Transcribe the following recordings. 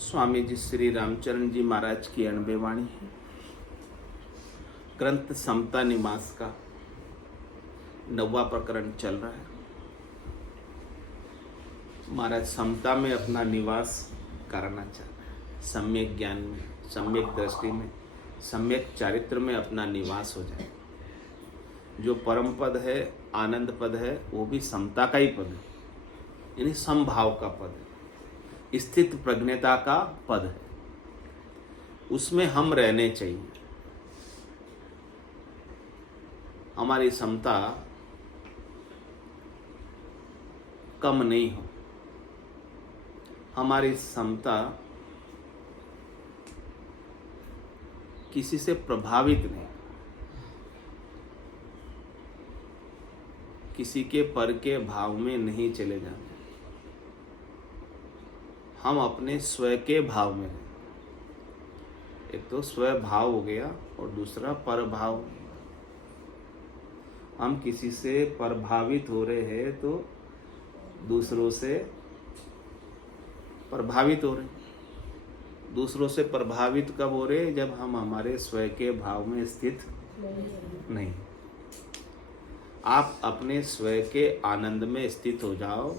स्वामी जी श्री रामचरण जी महाराज की अणबे वाणी है। ग्रंथ समता निवास का 9वां प्रकरण चल रहा है। महाराज समता में अपना निवास करना चाहते हैं, सम्यक ज्ञान में, सम्यक दृष्टि में, सम्यक चारित्र में अपना निवास हो जाए। जो परम पद है, आनंद पद है, वो भी समता का ही पद है, यानी समभाव का पद है, स्थित प्रज्ञता का पद है। उसमें हम रहने चाहिए। हमारी समता कम नहीं हो, हमारी समता किसी से प्रभावित नहीं, किसी के पर के भाव में नहीं चले जाते। हम अपने स्व के भाव में हैं। एक तो स्व भाव हो गया और दूसरा पर भाव। हम किसी से प्रभावित हो रहे हैं तो दूसरों से प्रभावित हो रहे हैं। दूसरों से प्रभावित कब हो रहे हैं? जब हम हमारे स्व के भाव में स्थित नहीं। आप अपने स्व के आनंद में स्थित हो जाओ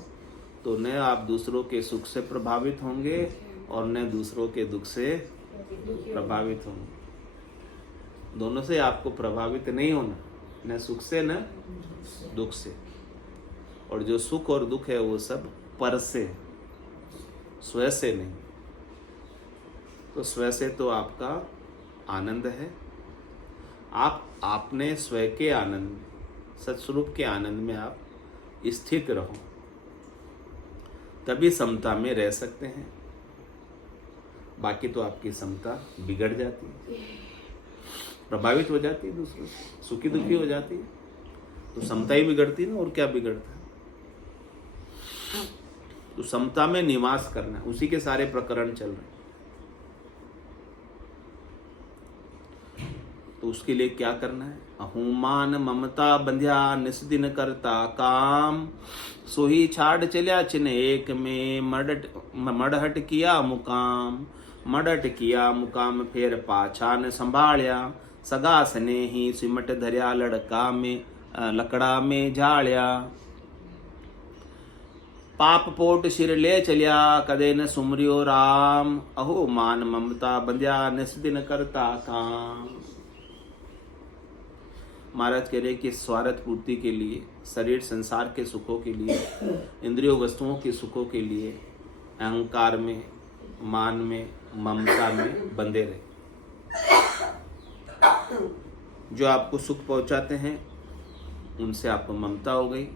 तो न आप दूसरों के सुख से प्रभावित होंगे और न दूसरों के दुख से प्रभावित होंगे। दोनों से आपको प्रभावित नहीं होना, न सुख से न दुख से। और जो सुख और दुख है वो सब पर से, स्व से नहीं। तो स्व से तो आपका आनंद है। आप अपने स्व के आनंद, सत्स्वरूप के आनंद में आप स्थित रहो, तभी समता में रह सकते हैं। बाकी तो आपकी समता बिगड़ जाती है, प्रभावित हो जाती है, दूसरों से सुखी दुखी हो जाती है, तो समता ही बिगड़ती है ना। और क्या बिगड़ता है? तो समता में निवास करना, उसी के सारे प्रकरण चल रहे हैं। तो उसके लिए क्या करना है? अहुमान ममता बंध्या निस दिन करता काम, सोही छाड़ चलिया चिन एक में मड़हट किया मुकाम। मड़हट किया मुकाम फेर पाछा न संभालिया, सगा सने ही सिमट धरिया लड़का में लकड़ा में झाड़िया। पाप पोट सिर ले चलिया कदे न सुमरियो राम, अहो मान ममता बंध्या निस दिन करता काम। महाराज कह रहे कि स्वार्थ पूर्ति के लिए, शरीर संसार के सुखों के लिए, इंद्रियों वस्तुओं के सुखों के लिए अहंकार में, मान में, ममता में बंधे रहे। जो आपको सुख पहुंचाते हैं उनसे आपको ममता हो गई,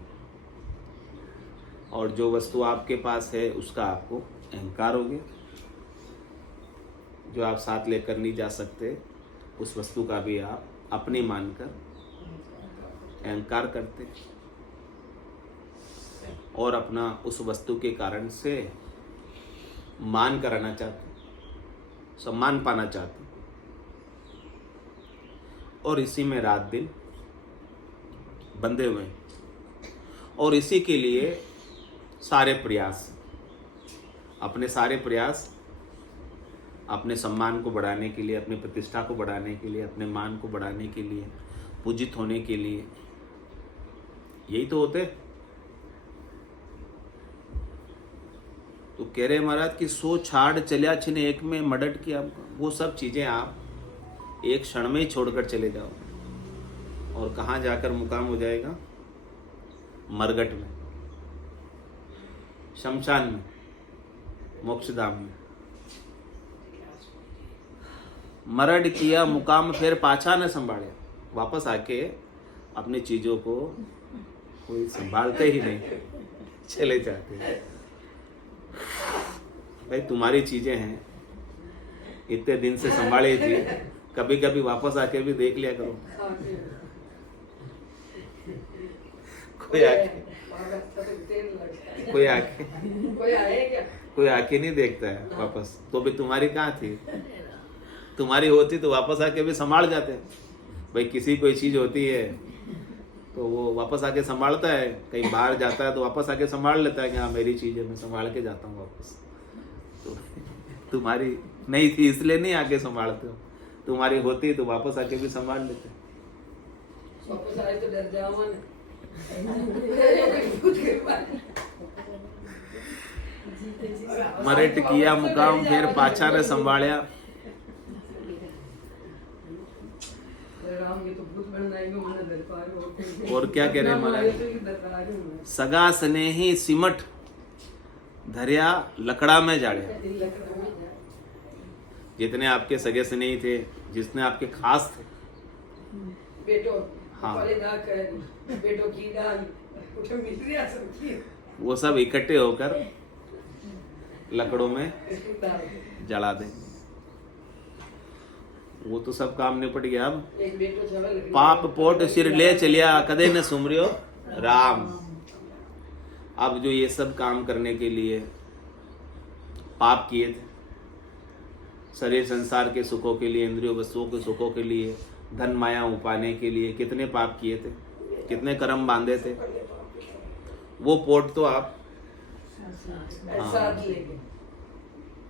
और जो वस्तु आपके पास है उसका आपको अहंकार हो गया। जो आप साथ लेकर नहीं जा सकते उस वस्तु का भी आप अपनी मानकर अहंकार करते और अपना उस वस्तु के कारण से मान कराना चाहते, सम्मान पाना चाहते, और इसी में रात दिन बंधे हुए हैं। और इसी के लिए सारे प्रयास, अपने सारे प्रयास अपने सम्मान को बढ़ाने के लिए, अपनी प्रतिष्ठा को बढ़ाने के लिए, अपने मान को बढ़ाने के लिए, पूजित होने के लिए, यही तो होते। तो कह रहे महाराज कि सो छाड़ चलिया छिन एक में मडट किया। वो सब चीजें आप एक क्षण में ही छोड़कर चले जाओ, और कहाँ जाकर मुकाम हो जाएगा? मरघट में, शमशान में, मोक्षधाम में। मरड किया मुकाम फिर पाछा न संभाले। वापस आके अपनी चीजों को कोई संभालते ही नहीं, चले जाते हैं। भाई तुम्हारी चीजें हैं, इतने दिन से संभाली थी, कभी कभी वापस आके भी देख लिया करो। कोई आके नहीं देखता है वापस। तो भी तुम्हारी कहाँ थी? तुम्हारी होती तो वापस आके भी संभाल जाते। भाई किसी कोई चीज होती है तो वो वापस आके संभालता है, कहीं बाहर जाता है तो वापस आके संभाल लेता है कि हाँ मेरी चीज़ है, मैं संभाल के जाता हूँ वापस। तो तुम्हारी नहीं थी इसलिए नहीं आके संभालते हो, तुम्हारी होती तो वापस आके भी संभाल लेते। वापस आए तो डर जाओ ना। मरे टिकिया मुकाम फिर पाछा ने संभालिया। राम के तो भूत बन जाएंगे, मन डर पाए। और क्या कह रहे हैं महाराज, सगा स्नेही सिमट धरिया लकड़ा में जाड़िया। जितने आपके सगे स्नेही थे, जितने आपके खास थे, बेटो हाँ, बेटो की दाल उठे मिल रहा सबकी, वो सब इकट्ठे होकर लकड़ों में जला दें। वो तो सब काम निपट गया। अब एक बेटो चावल पाप पोट सिर ले चलिया कदे न सुमरियो राम। अब जो ये सब काम करने के लिए पाप किए थे, शरीर संसार के सुखों के लिए, इंद्रियों वस्तुओं के सुखों के लिए, धन माया उपाने के लिए कितने पाप किए थे, कितने कर्म बांधे थे, वो पोट तो आप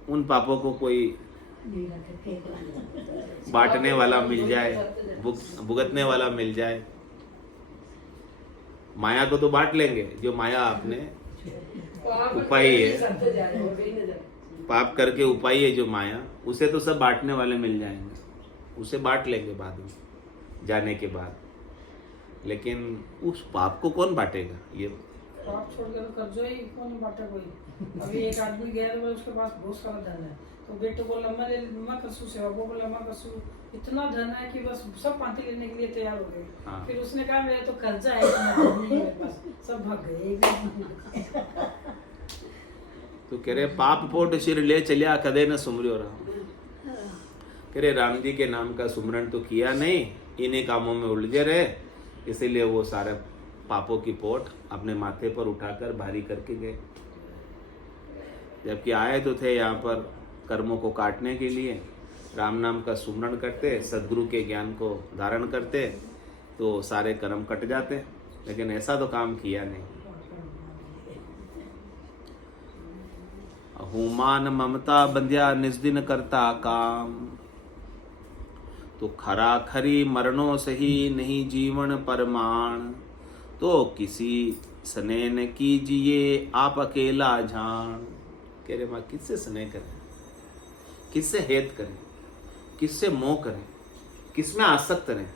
उन पापों को कोई बांटने वाला मिल जाए, भुगतने वाला मिल जाए। माया को तो बांट लेंगे, जो माया आपने उपाई है, पाप करके उपाई है जो माया, उसे तो सब बांटने वाले मिल जाएंगे, उसे बांट लेंगे बाद में जाने के बाद। लेकिन उस पाप को कौन बांटेगा? ये पाप छोड़ के कर्जो ही कौन बांटे कोई। अभी एक आदमी गया तो उसके पास बहुत सारा धन है, तो बेटे बोला मैं करसूँ सेवा, वो बोला मैं करसूँ, इतना धन है कि बस सब पांति लेने के लिए तैयार हो गए। हाँ। फिर उसने कहा मेरा तो कर्जा है, धन नहीं है मेरे पास, सब भाग गए। तो कह रहे पाप पोट सिर ले चलिया कदे न सुमरियो राम। कह रहे राम जी के नाम का सुमरण तो किया नहीं, इन्हीं कामों में उलझे रहे, इसीलिए वो सारे पापों की पोट अपने माथे पर उठाकर भारी करके गए। जबकि आए तो थे यहाँ पर कर्मों को काटने के लिए, राम नाम का सुमरण करते, सद्गुरु के ज्ञान को धारण करते तो सारे कर्म कट जाते, लेकिन ऐसा तो काम किया नहीं। हुमान ममता बंध्या निस्दिन करता काम, तो खरा खरी मरणों सही नहीं जीवन परमाण, तो किसी स्नेह न कीजिए आप अकेला जान। कह रहे माँ किससे स्नेह करें, किससे हेत करें, किससे मोह करें, किसमें आसक्त रहें?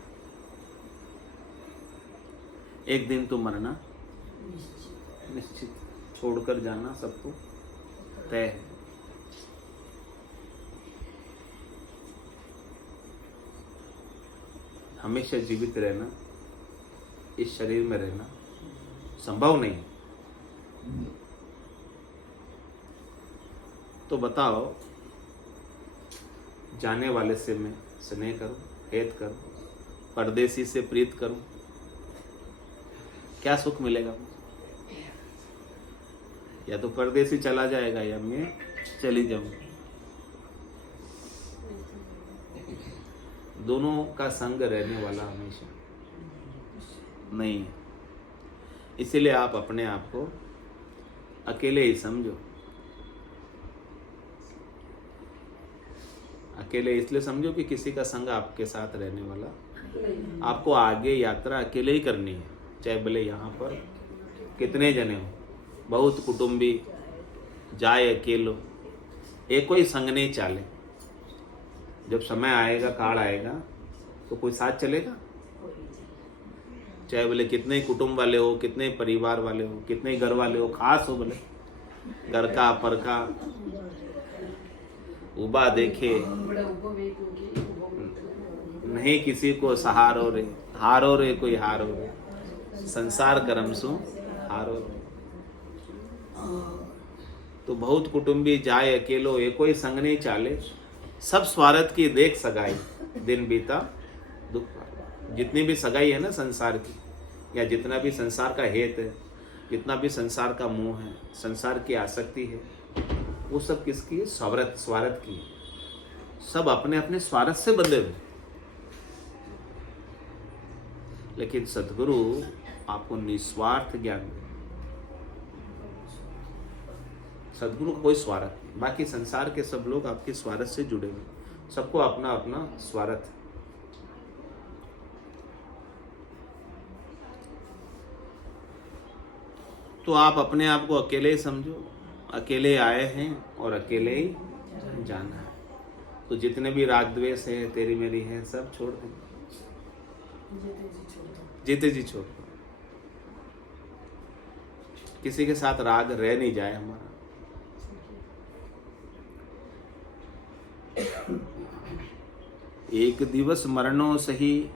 एक दिन तो मरना निश्चित, छोड़कर जाना सबको तय है। हमेशा जीवित रहना, इस शरीर में रहना संभव नहीं। तो बताओ, जाने वाले से मैं स्नेह करूं, हेत करूं, परदेसी से प्रीत करूं, क्या सुख मिलेगा? या तो परदेसी चला जाएगा या मैं चली जाऊंगी। दोनों का संग रहने वाला हमेशा नहीं है। इसीलिए आप अपने आप को अकेले ही समझो। अकेले इसलिए समझो कि किसी का संग आपके साथ रहने वाला, आपको आगे यात्रा अकेले ही करनी है, चाहे भले यहाँ पर कितने जने हो, बहुत कुटुंबी जाए अकेलो, एक कोई संग नहीं चाले। जब समय आएगा, काल आएगा, तो कोई साथ चलेगा? चाहे बोले कितने ही कुटुंब वाले हो, कितने ही परिवार वाले हो, कितने ही घर वाले हो, खास हो, बोले घर का पर का उबा देखे नहीं किसी को सहारो रे, हारो रे कोई हारो रे, संसार कर्म सु हारो रे। तो बहुत कुटुंबी जाए अकेलो, एको ही संग नहीं चाले, सब स्वार्थ की देख सगाई, दिन बीता दुख पाए। जितनी भी सगाई है ना संसार की, या जितना भी संसार का हेत है, जितना भी संसार का मोह है, संसार की आसक्ति है, वो सब किसकी है? स्वार्थ की है। सब अपने अपने स्वार्थ से बंधे हुए। लेकिन सद्गुरु आपको निस्वार्थ ज्ञान दे। सद्गुरु का कोई स्वार्थ नहीं। बाकी संसार के सब लोग आपके स्वार्थ से जुड़े हुए, सबको अपना अपना स्वार्थ है। तो आप अपने आप को अकेले ही समझो, अकेले आए हैं और अकेले ही जाना है। तो जितने भी राग द्वेष है, तेरी मेरी है, सब छोड़ दें, जीते जी छोड़ दो। किसी के साथ राग रह नहीं जाए हमारा। एक दिवस मरणो सही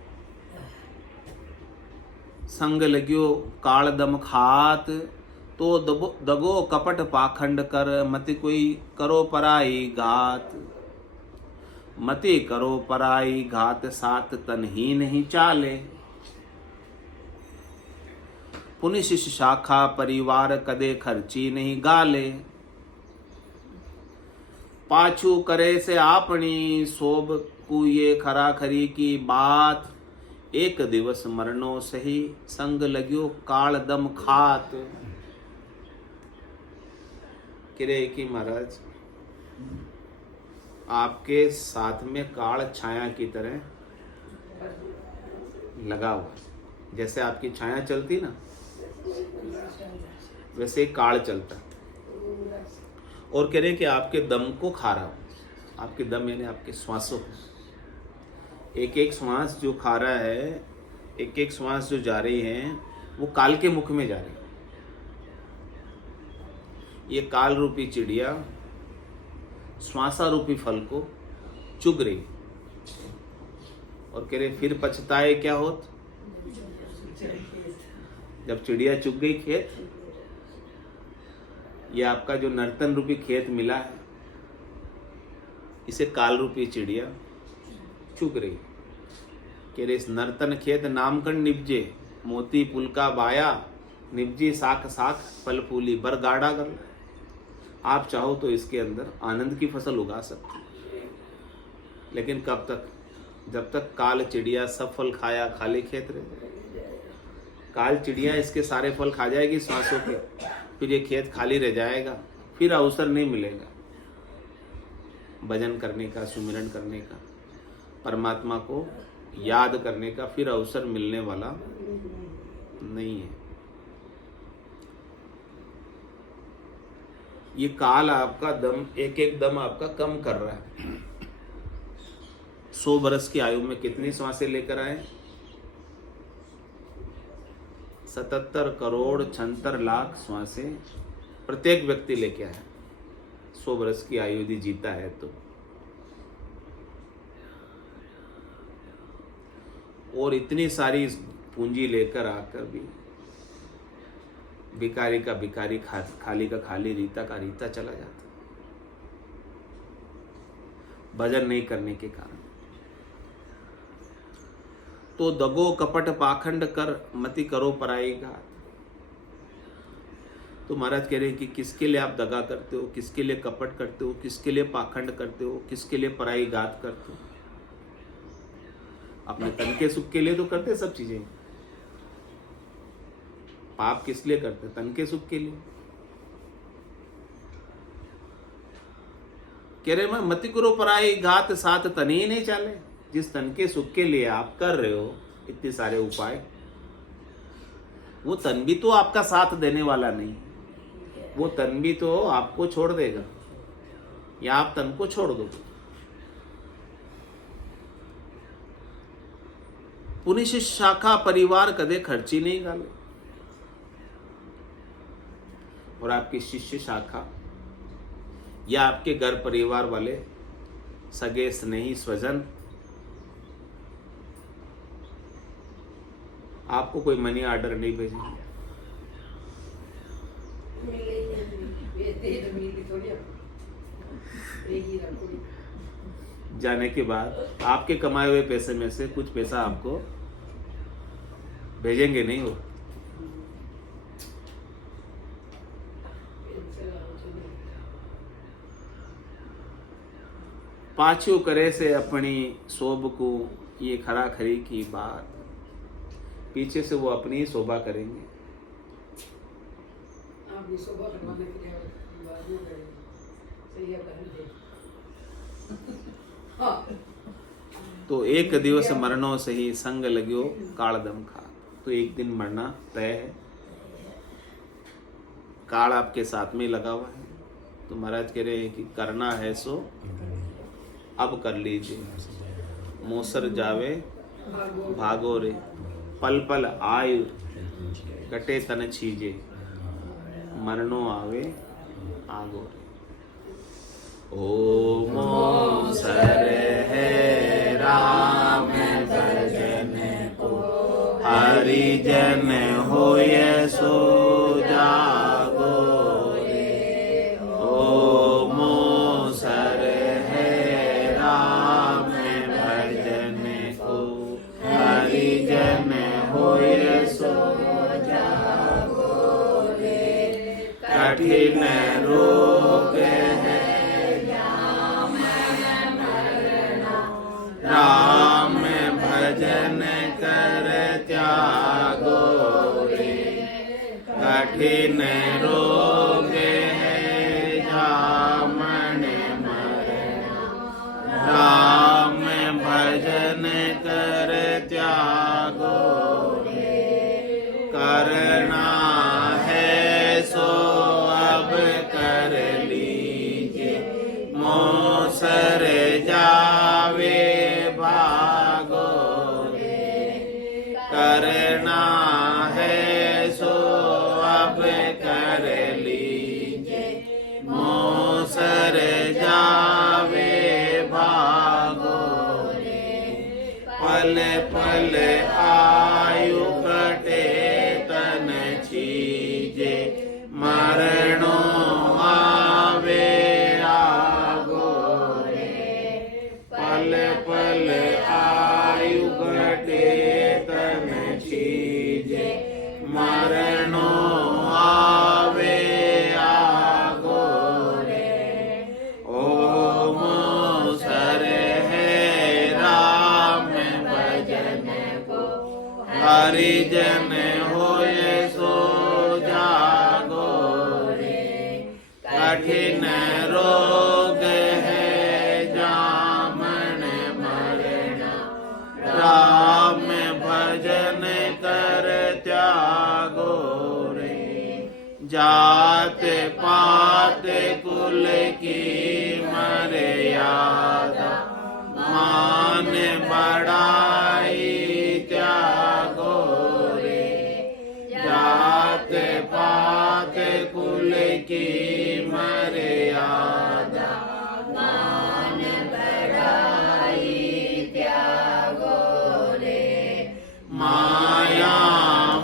संग लग्यो काल दम खात, तो दगो कपट पाखंड कर मति कोई करो पराई घात। मति करो पराई घात सात तन ही नहीं चाले, पुनि शिष्य शाखा परिवार कदे खर्ची नहीं गाले। पाछू करे से आपनी सोब कुए खरा खरी की बात, एक दिवस मरनो सही संग लग्यो काल दम खात। किरे की महाराज, आपके साथ में काल छाया की तरह लगा हुआ, जैसे आपकी छाया चलती ना वैसे ही काल चलता। और कह रहे कि आपके दम को खा रहा हूं, आपके दम यानी आपके श्वासों को, एक एक श्वास जो खा रहा है, एक एक श्वास जो जा रही है, वो काल के मुख में जा रही है। ये काल रूपी चिड़िया श्वासा रूपी फल को चुग रही, और कह रहे फिर पछताए क्या होत। जब चिड़िया चुग गई खेत, ये आपका जो नर्तन रूपी खेत मिला है, इसे काल रूपी चिड़िया चुग रही। कह रहे इस नर्तन खेत नामकन निपजे, मोती पुलका बाया निपजी साख साख फल फूली बर गाड़ा कर। आप चाहो तो इसके अंदर आनंद की फसल उगा सकते, लेकिन कब तक? जब तक काल चिड़िया सब फल खाया खाली खेत रहे। काल चिड़िया इसके सारे फल खा जाएगी सांसों के, फिर ये खेत खाली रह जाएगा, फिर अवसर नहीं मिलेगा भजन करने का, सुमिरन करने का, परमात्मा को याद करने का फिर अवसर मिलने वाला नहीं है। ये काल आपका दम, एक एक दम आपका कम कर रहा है। 100 वर्ष की आयु में कितनी श्वासें लेकर आए? 77 करोड़ 76 लाख श्वासें प्रत्येक व्यक्ति लेके आया। 100 वर्ष की आयु यदि जीता है तो। और इतनी सारी पूंजी लेकर आकर भी भिखारी का भिखारी, खाली का खाली, रीता का रीता चला जाता, भजन नहीं करने के कारण। तो दगो कपट पाखंड कर मति करो पराई घात। तो महाराज कह रहे हैं कि किसके लिए आप दगा करते हो, किसके लिए कपट करते हो, किसके लिए पाखंड करते हो, किसके लिए पराई घात करते हो? अपने तन के सुख के लिए तो करते सब चीजें। पाप किस लिए करते? तन के सुख के लिए। कह रहे मैं मति करो पराई घात साथ तन ही नहीं चाले। जिस तन के सुख के लिए आप कर रहे हो इतने सारे उपाय, वो तन भी तो आपका साथ देने वाला नहीं। वो तन भी तो आपको छोड़ देगा, या आप तन को छोड़ दो। पुनिश शाखा परिवार कदे खर्ची नहीं गाले। और आपकी शिष्य शाखा या आपके घर परिवार वाले सगे स्नेही स्वजन आपको कोई मनी ऑर्डर नहीं भेजेंगे। जाने के बाद आपके कमाए हुए पैसे में से कुछ पैसा आपको भेजेंगे नहीं हो। पाछू करे से अपनी शोभ को ये खरा खरी की बात, पीछे से वो अपनी ही शोभा करेंगे। सही है कर दे हाँ तो एक दिवस मरणों सही संग लग्यो कालदम खा। तो एक दिन मरना तय है, काल आपके साथ में लगा हुआ है। तो महाराज कह रहे हैं कि करना है सो अब कर लीजिए। मोसर जावे भागो रे, पल पल आयु कटे तन छीजे, मरणों आवे आगो रे। ओ मोसर है राम भजन को, हरिजन होय सो जागो रे। ओ मोसर है राम भजन को, हरिजन होय सो जागो रे। कठिन रोग है राम भजन कर त्यागो रे। कठिन रोग है जामन मरना, राम भजन कर त्यागो रे। करना है सो अब कर लीजिए, मोसर जावे भागो रे। करना है सो अब कर लीजिए, मोसर जावे भागो रे। पल पल आयु कटे तन छीजे, मरणों आवे आगो रे। पल पल आयु कटे तन छीजे, मरणों आवे आगो रे। ओ मोसर है राम भजन को, हरिजन होय सो जागो रे। कठिन रोग है जामन मरना, राम भजन कर त्यागो रे। जात पात कुल की मर्यादा, मान बढ़ाई त्यागो रे। जात पात कुल की मर्यादा, मान बढ़ाई त्यागो रे। माया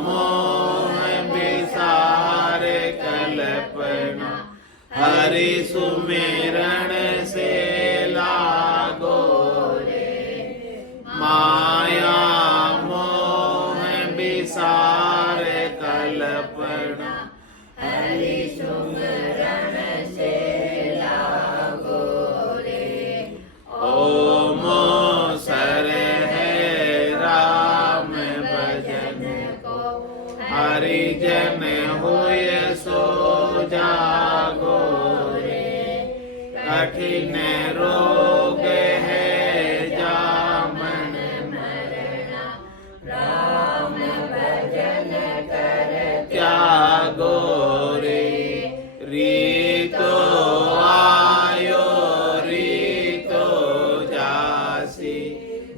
मोह विसार कल्पना, हरि सुमिरन से लागो रे। माया मोह विसार कल्पना, हरि सुमिरन से लागो रे। ओ मोसर है राम भजन को, हरिजन होय सो जागो रे। कठिन रोग है जामन मरना, राम भजन कर त्यागो रे। रीतो आयो रीतो जासी,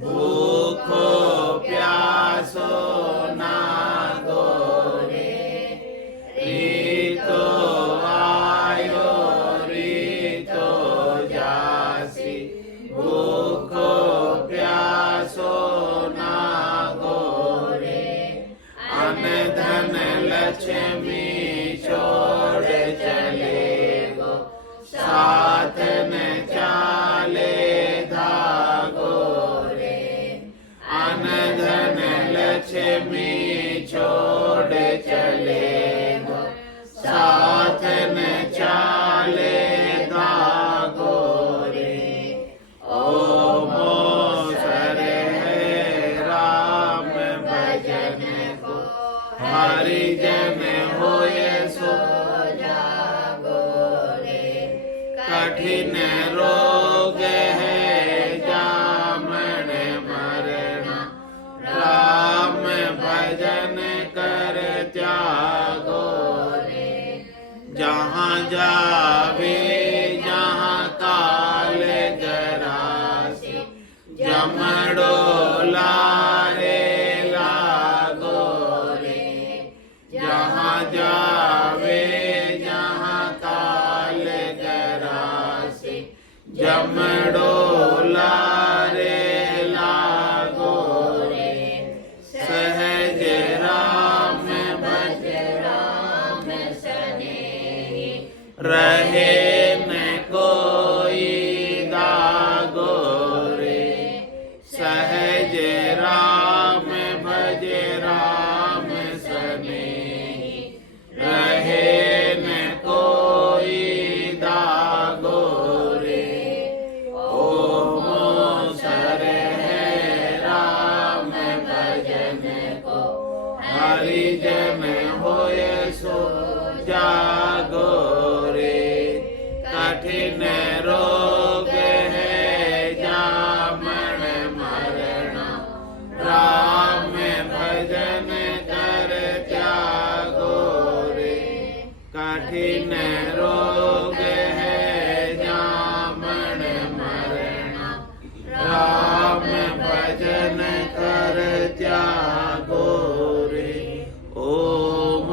भूखो प्यासो नागो रे। रीतो आयो रीतो जासी, जमडोला रे लागो रे, जहाँ जावे जहाँ काल गरासे, जमडोला रे लागो रे, सहज राम भज राम सनेही, रहे न कोई दागो रे, सहज राम भज राम सनेही, रहे न कोई दागो रे, ओम सर है राम भजन को, हरि जन होय सो जागो रे, कठिन रोग है जामन मरना, राम भजन कर त्यागो रे, कठिन रोग है जामन मरना, राम भजन कर त्यागो रे, ओम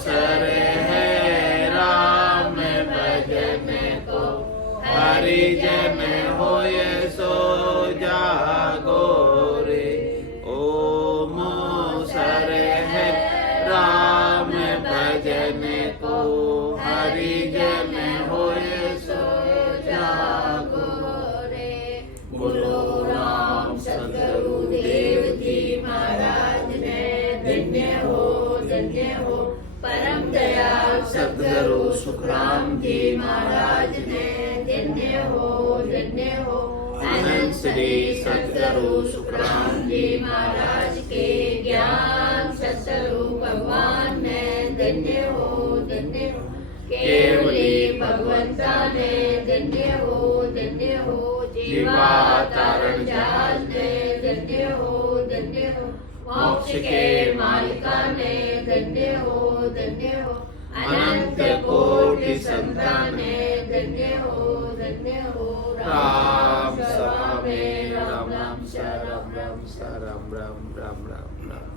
सर है राम भजन को, हरि जन होय सो जागो रे, ओम सर है राम भजन को, हरि जन होय सो जागो रे। बोलो राम सतगुरु देव जी महाराज ने, धन्य हो परम दयाल सतगुरु सुखराम जी महाराज ने, धन्य हो अनंत श्री सतगुरु सुखराम जी महाराज के ज्ञान सतगुरु भगवान ने, धन्य हो केवली भगवंता ने, धन्य हो जीवा तारण जहाज ने, धन्य हो मोक्ष के मालिका ने, धन्य हो अनंत कोटि संतान ने, धन्य हो राम सभा में राम राम सा राम राम सा राम राम राम राम राम।